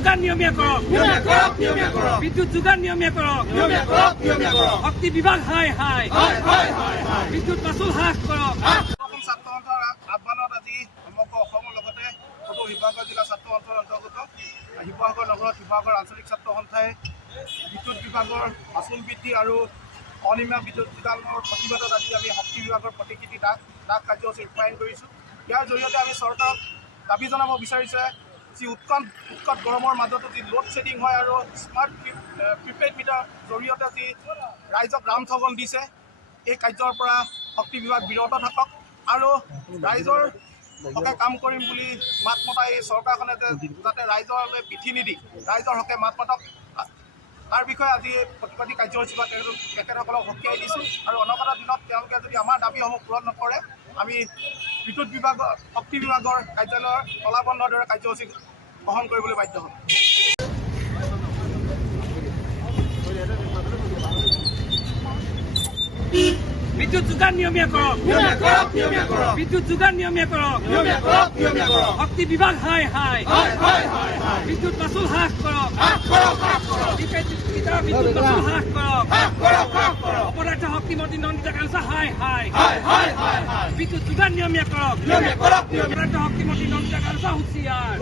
যোগান নিয়মীয়া কৰক বিদ্যুৎ যোগান নিয়মীয়া কৰক শক্তি বিভাগ হাই হাই বিদ্যুৎ মাচুল হ্ৰাস কৰক। ছাত্ৰ সন্থাৰ আহ্বানত আজি সমগ্ৰ অসমৰ লগতে সদৌ শিৱসাগৰ জিলা ছাত্ৰ সন্থাৰ অন্তৰ্গত শিৱসাগৰ নগৰত শিৱসাগৰ আঞ্চলিক ছাত্ৰ সন্থাই বিদ্যুৎ বিভাগৰ মাচুল বৃদ্ধি আৰু অনিয়মীয়া বিদ্যুৎ যোগানৰ প্ৰতিবাদত আজি আমি শক্তি বিভাগৰ প্ৰতিকৃতি ডাক কাৰ্যসূচী ৰূপায়ণ কৰিছোঁ। ইয়াৰ জৰিয়তে আমি চৰকাৰক দাবী জনাব বিচাৰিছে যি উৎকট গৰমৰ মাজতো যি লোড শ্বেডিং হয় আৰু স্মাৰ্ট প্ৰিপেইড মিটাৰ জৰিয়তে যি ৰাইজক ৰামঠগন দিছে, এই কাৰ্যৰ পৰা শক্তি বিভাগ বিৰত থাকক আৰু ৰাইজৰ হকে কাম কৰিম বুলি মাত মতা এই চৰকাৰখনে যাতে ৰাইজলৈ পিঠি নিদি ৰাইজৰ হকে মাত মাতক, তাৰ বিষয়ে আজি প্ৰতিবাদী কাৰ্যসূচী বা তেখেতসকলক সকীয়াই দিছোঁ। আৰু অনাগত দিনত তেওঁলোকে যদি আমাৰ দাবীসমূহ পূৰণ নকৰে আমি বিদ্যুৎ বিভাগৰ শক্তি বিভাগৰ কাৰ্যালয়ৰ তলাবন্ধৰ দৰে কাৰ্যসূচী গ্ৰহণ কৰিবলৈ বাধ্য হ'ম। বিদ্যুৎ যোগান নিয়মীয়া কৰক বিদ্যুৎ যোগান নিয়মীয়া কৰক শক্তি বিভাগ হাই হাই বিদ্যুৎ মাচুল হ্ৰাস কৰক বিদ্যুৎ মাচুল হ্ৰাস কৰক অপদাৰ্থ শক্তিমন্ত্ৰী নন্দিতা কালচা হাই হাই বিদ্যুৎ যোগান নিয়মীয়া কৰক অপদাৰ্থ শক্তিমন্ত্ৰী নন্দিতা কালচা হুঁচিয়াৰ।